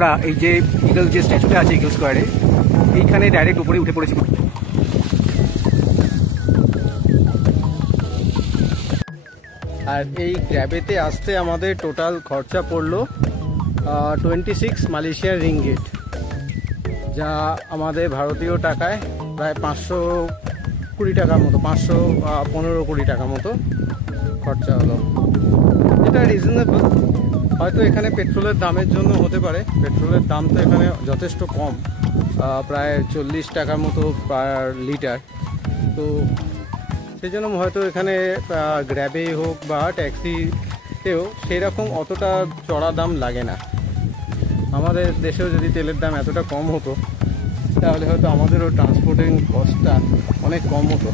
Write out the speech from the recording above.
আমরা এই যে ইগল যে স্ট্যাচুটা আছে ইগল স্কোয়ারে, এইখানে ডাইরেক্ট উপরে উঠে পড়েছি। আর এই ক্যাবেতে আসতে আমাদের টোটাল খরচা পড়লো 26 মালয়েশিয়ান রিঙ্গিট, যা আমাদের ভারতীয় টাকায় প্রায় 520 টাকার মতো, 515 কোটি টাকা মতো খরচা হলো। এটা রিজনেবল। হয়তো এখানে পেট্রোলের দামের জন্য হতে পারে, পেট্রোলের দাম তো এখানে যথেষ্ট কম, প্রায় 40 টাকার মতো পার লিটার। তো সেই জন্য হয়তো এখানে গ্র্যাবেই হোক বা ট্যাক্সিতেও সেরকম অতটা চড়া দাম লাগে না। আমাদের দেশেও যদি তেলের দাম এতটা কম হতো তাহলে হয়তো আমাদেরও ট্রান্সপোর্টিং কস্টটা অনেক কম হতো।